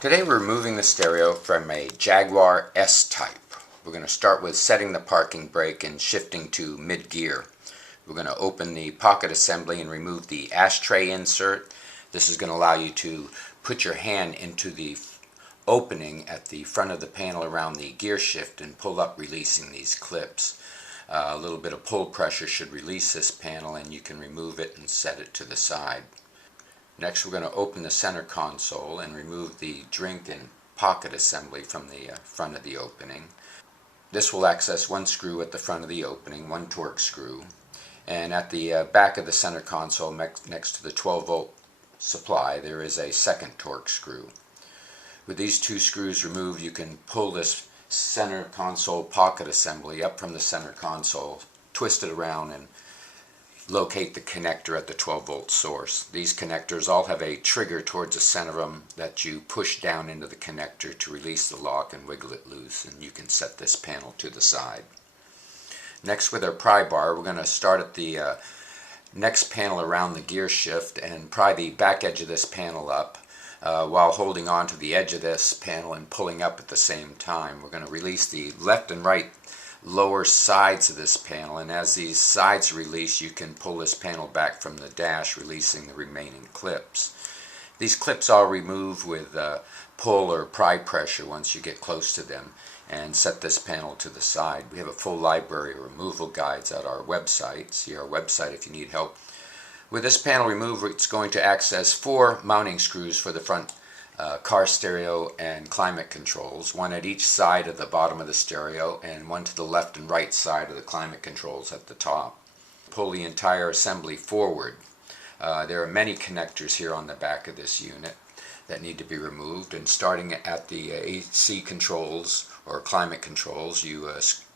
Today we're removing the stereo from a Jaguar S-Type. We're going to start with setting the parking brake and shifting to mid-gear. We're going to open the pocket assembly and remove the ashtray insert. This is going to allow you to put your hand into the opening at the front of the panel around the gear shift and pull up, releasing these clips. A little bit of pull pressure should release this panel, and you can remove it and set it to the side. Next, we're going to open the center console and remove the drink and pocket assembly from the front of the opening. This will access one screw at the front of the opening, one torque screw, and at the back of the center console next to the 12-volt supply there is a second torque screw. With these two screws removed, you can pull this center console pocket assembly up from the center console, twist it around, and locate the connector at the 12-volt source. These connectors all have a trigger towards the center of them that you push down into the connector to release the lock and wiggle it loose, and you can set this panel to the side. Next, with our pry bar, we're going to start at the next panel around the gear shift and pry the back edge of this panel up while holding on to the edge of this panel and pulling up at the same time. We're going to release the left and right lower sides of this panel, and as these sides release, you can pull this panel back from the dash, releasing the remaining clips. These clips all remove with pull or pry pressure once you get close to them, and set this panel to the side. We have a full library of removal guides at our website. See our website if you need help. With this panel removed, it's going to access 4 mounting screws for the front car stereo and climate controls, one at each side of the bottom of the stereo and one to the left and right side of the climate controls at the top. Pull the entire assembly forward. There are many connectors here on the back of this unit that need to be removed, and starting at the AC controls or climate controls, you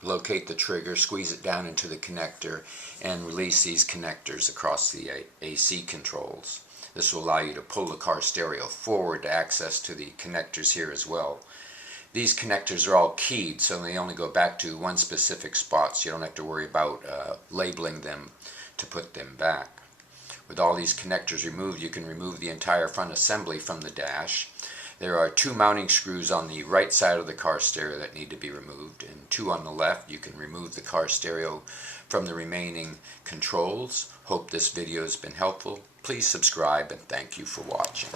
locate the trigger, squeeze it down into the connector, and release these connectors across the AC controls. This will allow you to pull the car stereo forward to access to the connectors here as well. These connectors are all keyed, so they only go back to one specific spot, so you don't have to worry about labeling them to put them back. With all these connectors removed, you can remove the entire front assembly from the dash. There are 2 mounting screws on the right side of the car stereo that need to be removed, and 2 on the left. You can remove the car stereo from the remaining controls. Hope this video has been helpful. Please subscribe, and thank you for watching.